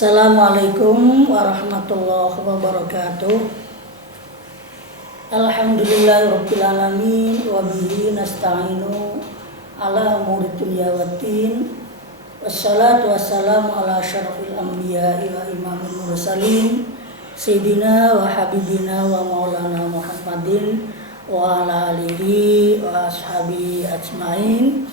Assalamualaikum warahmatullahi wabarakatuh. Alhamdulillahirabbil alamin wa bihi nasta'inu ala umuri dunya waddin. Wassalatu wassalamu ala asyrafil anbiya'i wa imamil mursalin sayyidina wa habibina wa maulana Muhammadin wa ala alihi wa ashabihi ajmain.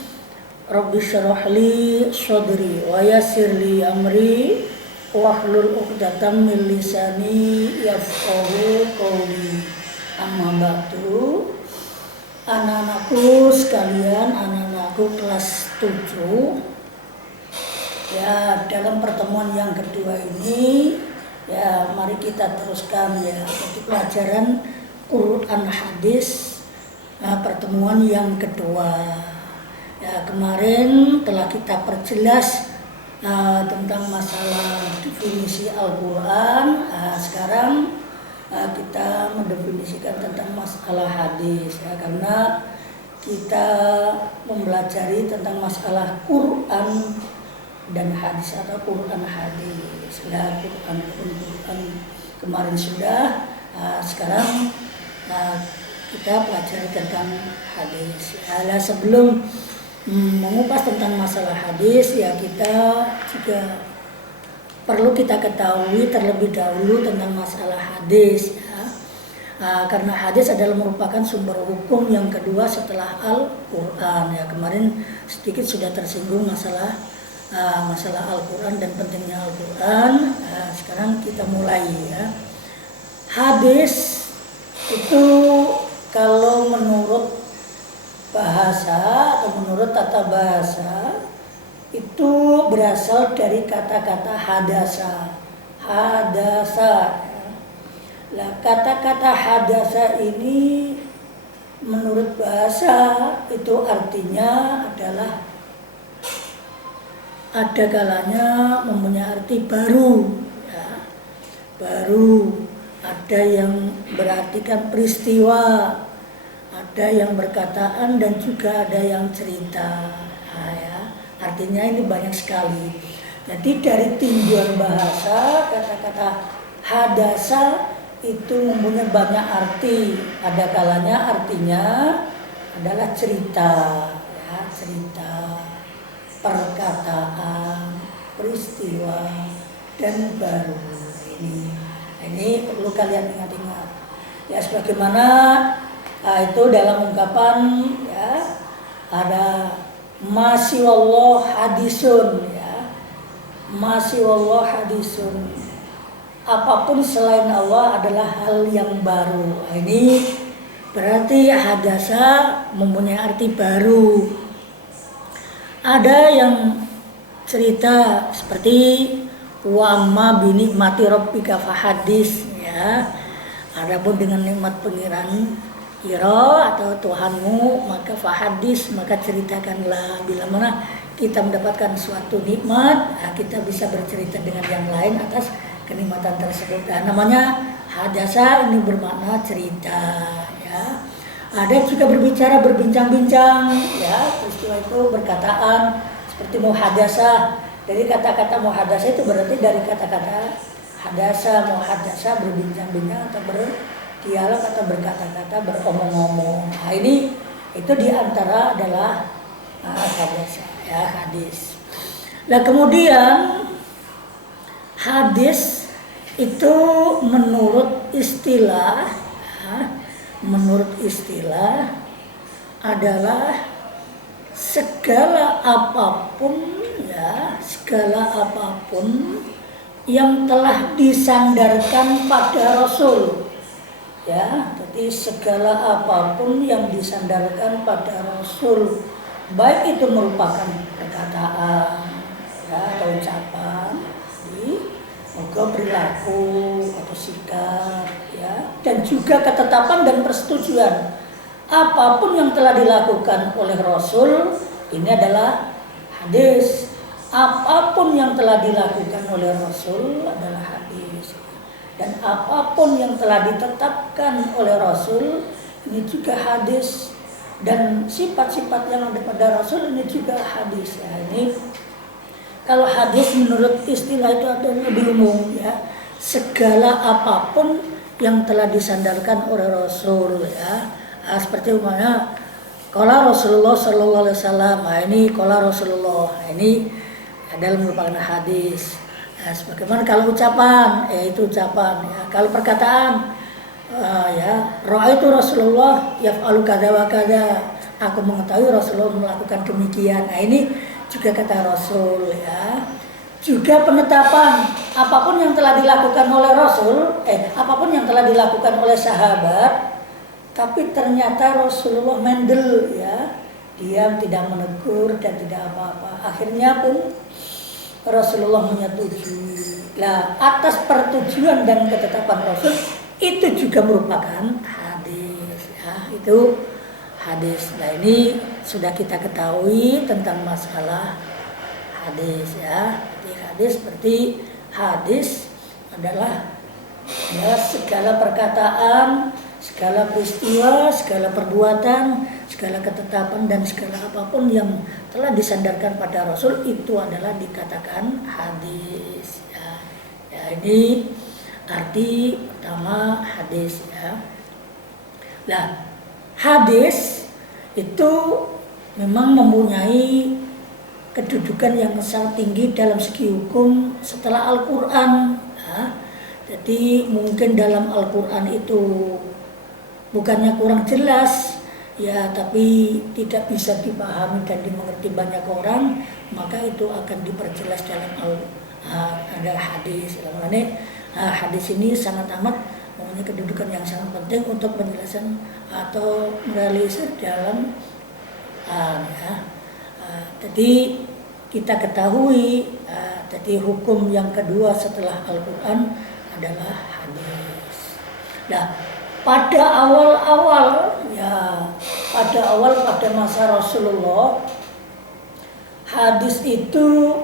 Rabbi syrah li sadri wa yassir li amri wahlul 'uqdatam min lisani yafqahu qawli. Amma ba'du. Anak-anakku sekalian, anak-anakku kelas 7. Ya, dalam pertemuan yang kedua ini ya mari kita teruskan ya jadi pelajaran Quran hadis. Nah, pertemuan yang kedua. Ya, kemarin telah kita perjelas tentang masalah definisi Al-Quran. Sekarang kita mendefinisikan tentang masalah hadis ya, karena kita mempelajari tentang masalah Quran dan hadis atau Quran hadis. Ya, Quran kemarin sudah, sekarang kita pelajari tentang hadis. Ya, sebelum mengupas tentang masalah hadis ya kita juga perlu kita ketahui terlebih dahulu tentang masalah hadis ya. Karena hadis adalah merupakan sumber hukum yang kedua setelah Al-Quran ya. Kemarin sedikit sudah tersinggung masalah Al-Quran dan pentingnya Al-Quran. Sekarang kita mulai ya. Hadis itu kalau menurut bahasa atau menurut tata bahasa itu berasal dari kata-kata hadasa. Nah, kata-kata hadasa ini menurut bahasa itu artinya adalah ada kalanya mempunyai arti baru ya. Baru, ada yang berartikan peristiwa, ada yang berkataan dan juga ada yang cerita. Nah, ya, artinya ini banyak sekali. Jadi dari tinjauan bahasa kata-kata hadasa itu mempunyai banyak arti. Ada kalanya artinya adalah cerita, ya, cerita, perkataan, peristiwa dan baru. Ini perlu kalian ingat-ingat. Ya, sebagaimana itu dalam ungkapan ya ada masih wallah hadisun ya, masih wallah hadisun, apapun selain Allah adalah hal yang baru. Ini berarti hadasa mempunyai arti baru. Ada yang cerita seperti wa amma bi nikmati rabbika fahadis ya, adapun dengan nikmat pengiran atau Tuhanmu maka fahadis, maka ceritakanlah. Bila mana kita mendapatkan suatu nikmat, kita bisa bercerita dengan yang lain atas kenikmatan tersebut. Nah, namanya hadasa, ini bermakna cerita ya. Ada juga berbicara, berbincang-bincang ya, peristiwa itu berkataan seperti muhadasah. Dari kata-kata muhadasah itu berarti dari kata-kata hadasa, muhadasah, berbincang-bincang atau dialog atau berkata-kata, beromong-omong. Nah, ini itu diantara adalah hadis ya, hadis. Nah, kemudian hadis itu menurut istilah adalah segala apapun yang telah disandarkan pada Rasul. Ya, jadi segala apapun yang disandarkan pada Rasul, baik itu merupakan perkataan ya, atau ucapan, juga perilaku atau sikap ya, dan juga ketetapan dan persetujuan. Apapun yang telah dilakukan oleh Rasul ini adalah hadis. Apapun yang telah dilakukan oleh Rasul adalah hadis. Dan apapun yang telah ditetapkan oleh Rasul ini juga hadis. Dan sifat-sifat yang ada pada Rasul ini juga hadis ya. Ini Kalau hadis menurut istilah itu ada lebih umum ya, segala apapun yang telah disandarkan oleh Rasul ya. Seperti umpamanya qala Rasulullah sallallahu alaihi wasallam. Nah, ini qala Rasulullah. Nah, ini adalah merupakan hadis. Nah, sebagaimana kalau ucapan, itu ucapan ya. Kalau perkataan ya, ra'aitu Rasulullah yaf'alu kadza wa kadza. Aku mengetahui Rasulullah melakukan demikian. Nah, ini juga kata Rasul ya. Juga penetapan apapun yang telah dilakukan oleh Rasul, apapun yang telah dilakukan oleh sahabat, tapi ternyata Rasulullah mendel ya, diam, tidak menegur dan tidak apa-apa. Akhirnya pun Rasulullah menyetujui. Nah, atas persetujuan dan ketetapan Rasul itu juga merupakan hadis ya, itu hadis. Nah, ini sudah kita ketahui tentang masalah hadis ya. Jadi hadis seperti hadis adalah ya segala perkataan, segala peristiwa, segala perbuatan, segala ketetapan dan segala apapun yang telah disandarkan pada Rasul itu adalah dikatakan hadis ya. Ya, ini arti pertama hadis ya. Nah, hadis itu memang mempunyai kedudukan yang sangat tinggi dalam segi hukum setelah Al-Quran ya. Jadi mungkin dalam Al-Quran itu bukannya kurang jelas ya, tapi tidak bisa dipahami dan dimengerti banyak orang, maka itu akan diperjelas dalam ada hadis. Hadis ini sangat amat mempunyai kedudukan yang sangat penting untuk penjelasan atau merealisir dalam ya. Jadi kita ketahui jadi hukum yang kedua setelah Al-Quran adalah hadis. Nah, pada awal pada masa Rasulullah, hadis itu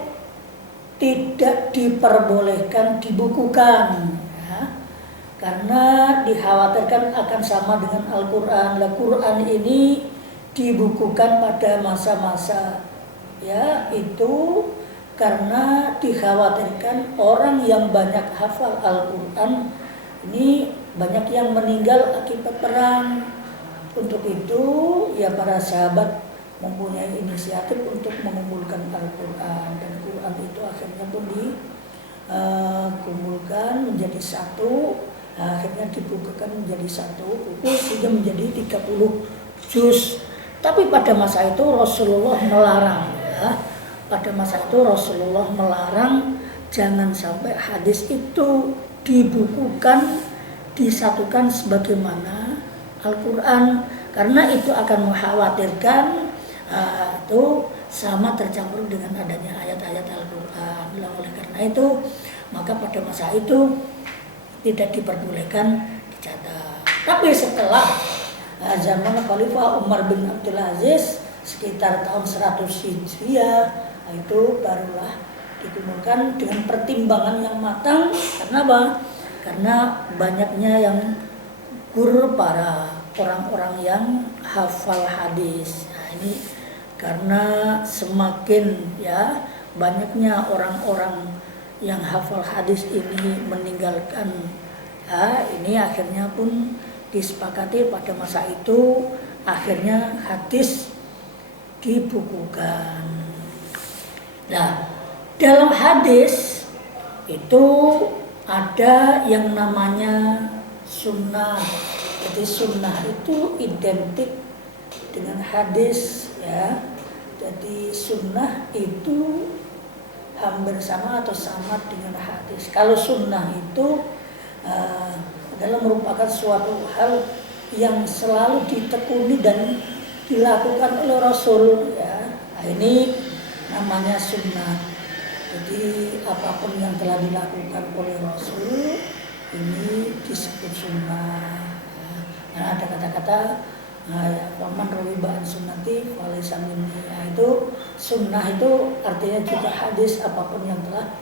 tidak diperbolehkan dibukukan ya, karena dikhawatirkan akan sama dengan Al-Quran. Al-Quran ini dibukukan pada masa-masa ya itu karena dikhawatirkan orang yang banyak hafal Al-Quran ini banyak yang meninggal akibat perang. Untuk itu ya para sahabat mempunyai inisiatif untuk mengumpulkan Al-Quran, dan Quran itu akhirnya pun dikumpulkan menjadi satu, akhirnya dibukukan menjadi satu buku sehingga menjadi 30 juz. Tapi pada masa itu Rasulullah melarang ya. Pada masa itu Rasulullah melarang jangan sampai hadis itu dibukukan, disatukan sebagaimana Al-Quran, karena itu akan mengkhawatirkan itu sama tercampur dengan adanya ayat-ayat Al-Quran. Oleh karena itu maka pada masa itu tidak diperbolehkan dicatat. Tapi setelah zaman Khalifah Umar bin Abdul Aziz sekitar tahun 100 Hijriah, itu barulah dikumpulkan dengan pertimbangan yang matang. Karena apa? Karena banyaknya yang gugur para orang-orang yang hafal hadis. Nah, ini karena semakin ya banyaknya orang-orang yang hafal hadis ini meninggalkan ini akhirnya pun disepakati pada masa itu akhirnya hadis dibukukan. Nah, dalam hadis itu ada yang namanya sunnah. Jadi sunnah itu identik dengan hadis ya. Jadi sunnah itu hampir sama atau sama dengan hadis. Kalau sunnah itu adalah merupakan suatu hal yang selalu ditekuni dan dilakukan oleh Rasul ya. Nah, ini namanya sunnah. Jadi apapun yang telah dilakukan oleh Rasul ini disebut sunnah. Nah, ada kata-kata faman rawiba an sunnati falaysa minni. Itu sunnah itu artinya juga hadis, apapun yang telah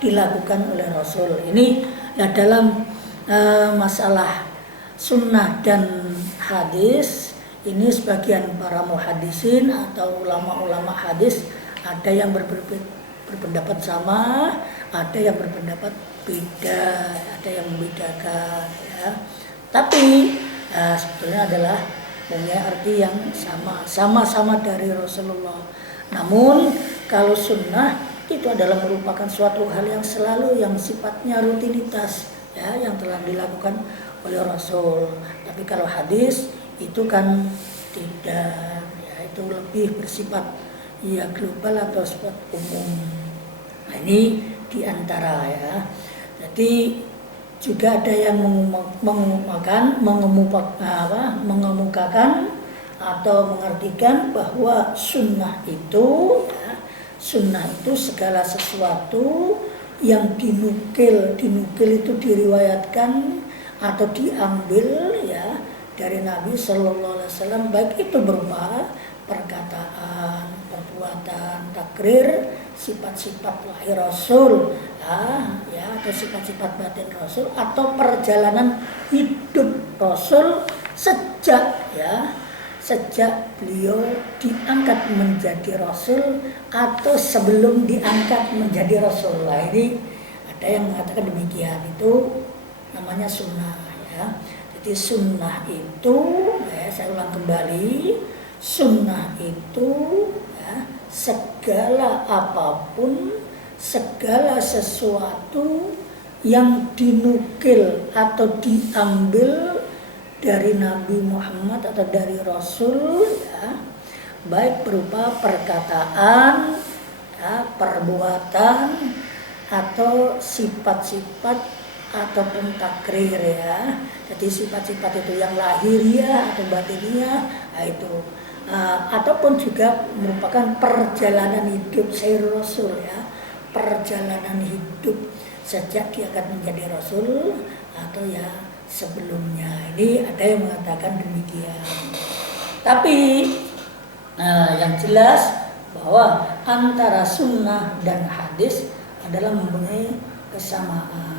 dilakukan oleh Rasul. Ini dalam masalah sunnah dan hadis ini sebagian para muhaddisin atau ulama-ulama hadis ada yang berpendapat sama, ada yang berpendapat beda, ada yang membedakan ya. Tapi sebetulnya adalah punya arti yang sama-sama dari Rasulullah. Namun kalau sunnah itu adalah merupakan suatu hal yang selalu yang sifatnya rutinitas ya, yang telah dilakukan oleh Rasul. Tapi kalau hadis itu kan tidak, ya itu lebih bersifat ya global atau sifat umum. Nah, ini diantara ya. Jadi juga ada yang mengemukakan atau mengartikan bahwa sunnah itu ya, sunnah itu segala sesuatu yang dinukil itu diriwayatkan atau diambil ya dari Nabi Sallallahu Alaihi Wasallam, baik itu berupa perkataan, perbuatan, takrir, sifat-sifat lahir Rasul ya atau sifat-sifat batin Rasul, atau perjalanan hidup Rasul sejak beliau diangkat menjadi Rasul atau sebelum diangkat menjadi Rasul. Nah, ini ada yang mengatakan demikian, itu namanya sunnah ya. Jadi sunnah itu ya, saya ulang kembali, sunnah itu ya, segala apapun, segala sesuatu yang dinukil atau diambil dari Nabi Muhammad atau dari Rasul ya, baik berupa perkataan ya, perbuatan atau sifat-sifat ataupun takrir ya. Jadi sifat-sifat itu yang lahiriah atau batiniah, nah itu ataupun juga merupakan perjalanan hidup Sayyid Rasul ya, perjalanan hidup sejak dia akan menjadi Rasul atau ya sebelumnya. Ini ada yang mengatakan demikian. Tapi yang jelas bahwa antara sunnah dan hadis adalah mempunyai kesamaan.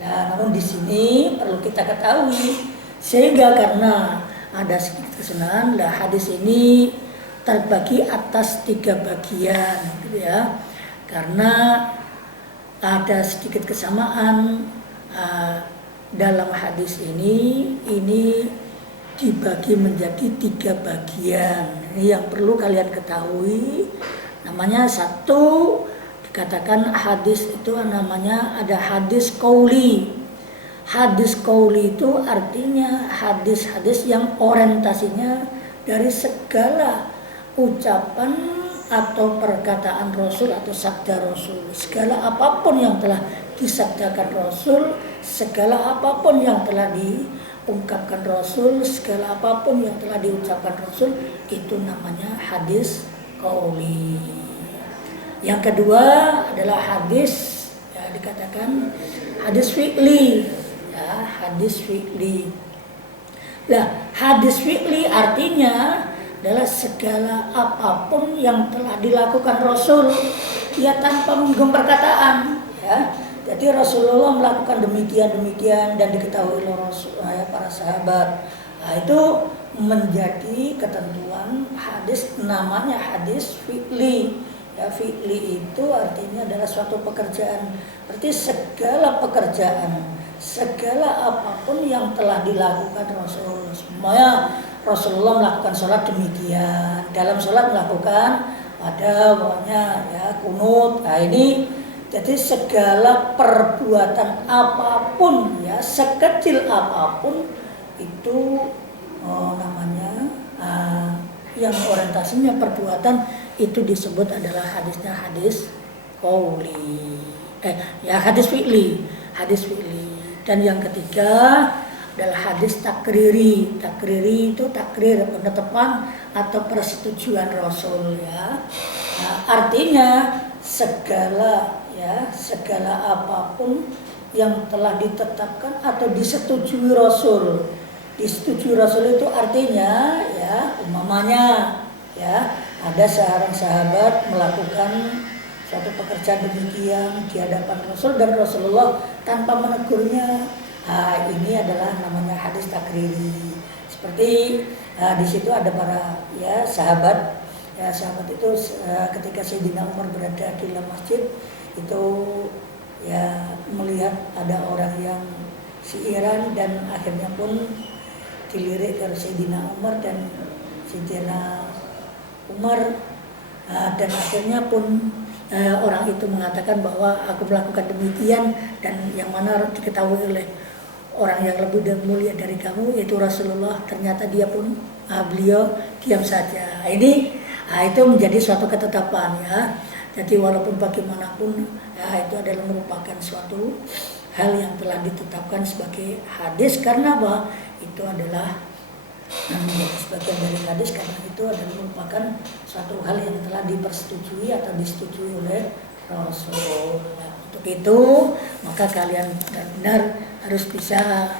Nah, namun di sini perlu kita ketahui, sehingga karena ada sedikit kesenangan, hadis ini terbagi atas 3 bagian, gitu ya. Karena ada sedikit kesamaan dalam hadis ini dibagi menjadi 3 bagian. Ini yang perlu kalian ketahui. Namanya satu, dikatakan hadis itu namanya ada hadis qauli. Hadis qauli itu artinya hadis-hadis yang orientasinya dari segala ucapan atau perkataan Rasul atau sabda Rasul. Segala apapun yang telah disabdakan Rasul, segala apapun yang telah diungkapkan Rasul, segala apapun yang telah diucapkan Rasul, itu namanya hadis qauli. Yang kedua adalah hadis ya, dikatakan hadis fi'li ya, hadis fi'li. Nah, hadis fi'li artinya adalah segala apapun yang telah dilakukan Rasul ya tanpa menyinggung perkataan ya. Jadi Rasulullah melakukan demikian dan diketahui oleh Rasul ya, para sahabat. Nah, itu menjadi ketentuan hadis, namanya hadis fi'li. Ya, fi'li itu artinya adalah suatu pekerjaan. Berarti segala pekerjaan, segala apapun yang telah dilakukan Rasul. Semuanya Rasulullah melakukan sholat demikian. Dalam sholat melakukan ada pokoknya ya kunut. Nah, ini jadi segala perbuatan apapun ya, sekecil apapun itu namanya yang orientasinya perbuatan, itu disebut adalah hadisnya hadis qauli. Hadis fi'li, hadis fi'li. Dan yang ketiga adalah hadis takriri. Takriri itu takrir, penetapan atau persetujuan Rasul ya. Nah, artinya segala apapun yang telah ditetapkan atau disetujui Rasul. Disetujui Rasul itu artinya ya, umpamanya ya, ada seorang sahabat melakukan suatu pekerjaan demikian di hadapan Rasul dan Rasulullah tanpa menegurnya. Ini adalah namanya hadis takriri. Seperti di situ ada para ya sahabat Ya sahabat itu ketika Sayyidina Umar berada di dalam masjid itu ya melihat ada orang yang siiran dan akhirnya pun dilirik oleh Sayyidina Umar dan Sayyidina Umar dan akhirnya pun orang itu mengatakan bahwa aku melakukan demikian dan yang mana diketahui oleh orang yang lebih dan mulia dari kamu yaitu Rasulullah. Ternyata dia pun beliau diam saja. Ini itu menjadi suatu ketetapan ya. Jadi walaupun bagaimanapun ya, itu adalah merupakan suatu hal yang telah ditetapkan sebagai hadis karena apa? Itu adalah menjadi sebagian dari hadis karena itu adalah merupakan suatu hal yang telah dipersetujui atau disetujui oleh Rasul. Untuk itu maka kalian benar-benar harus bisa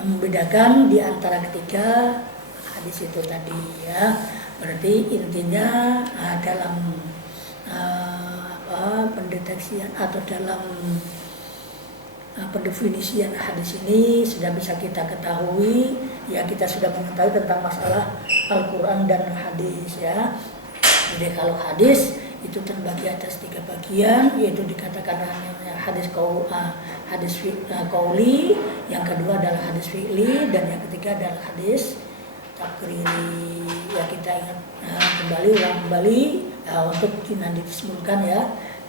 membedakan di antara ketiga hadis itu tadi ya. Berarti intinya dalam pendeteksian atau dalam pendefinisian hadis ini sudah bisa kita ketahui ya, kita sudah mengetahui tentang masalah Al-Quran dan hadis ya. Jadi kalau hadis itu terbagi atas 3 bagian, yaitu dikatakan hadis qauli, yang kedua adalah hadis fi'li, dan yang ketiga adalah hadis takriri. Ya kita ingat ulang kembali untuk nanti disimulkan ya.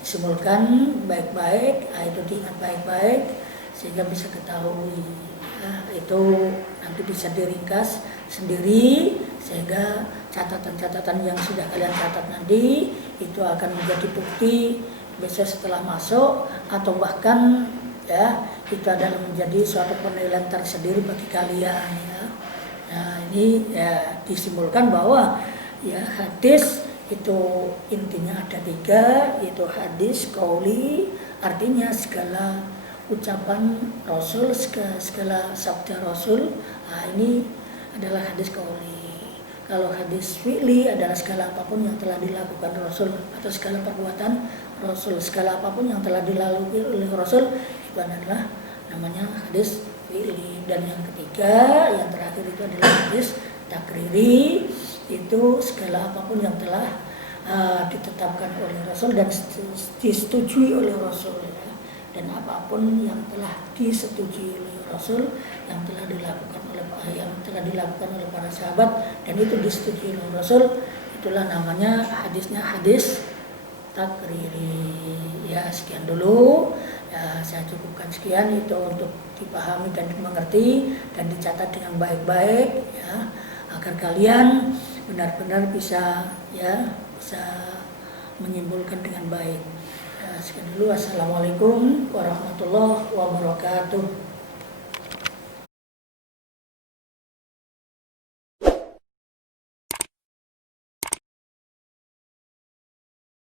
Disimulkan baik-baik, itu diingat baik-baik sehingga bisa ketahui. Itu nanti bisa diringkas sendiri sehingga catatan-catatan yang sudah kalian catat nanti itu akan menjadi bukti besok setelah masuk atau bahkan ya itu adalah menjadi suatu penilaian tersendiri bagi kalian ya. Nah ini ya disimpulkan bahwa ya hadis itu intinya ada 3, yaitu hadis qauli, artinya segala ucapan Rasul, segala sabda Rasul. Ini adalah hadis qauli. Kalau hadis fi'li adalah segala apapun yang telah dilakukan Rasul atau segala perbuatan Rasul, segala apapun yang telah dilalui oleh Rasul itu adalah namanya hadis fi'li. Dan yang ketiga, yang terakhir itu adalah hadis takriri, itu segala apapun yang telah ditetapkan oleh Rasul dan disetujui oleh Rasul ya. Dan apapun yang telah disetujui oleh Rasul yang telah dilakukan oleh para sahabat dan itu disetujui oleh Rasul, itulah namanya hadisnya hadis takriri ya. Sekian dulu ya, saya cukupkan sekian itu untuk dipahami dan dimengerti dan dicatat dengan baik-baik ya, agar kalian benar-benar bisa menyimpulkan dengan baik. Sekian dulu. Assalamualaikum warahmatullahi wabarakatuh.